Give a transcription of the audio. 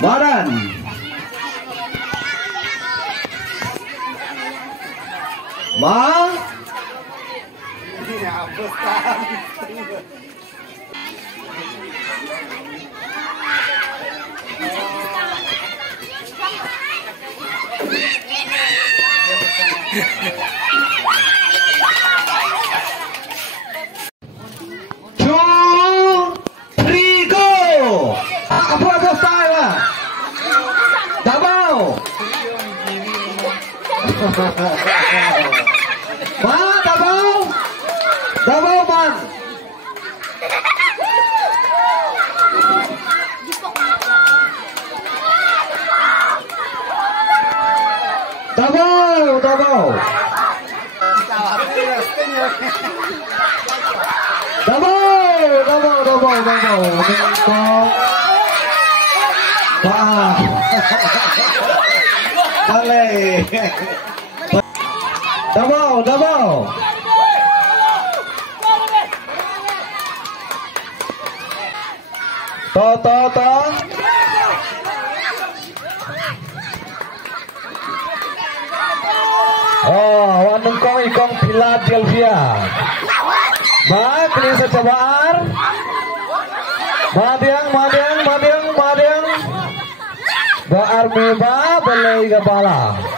Baran. Ma. Ma, Davao! Davao, man! Davao! Davao! Davao! Davao! Davao! Davao! Wah! Boleh! Davao, Davao. To. Oh, wanung kong ikong Philadelphia. Baik, ini secabar. Madiang. Ba army ba balai gabala.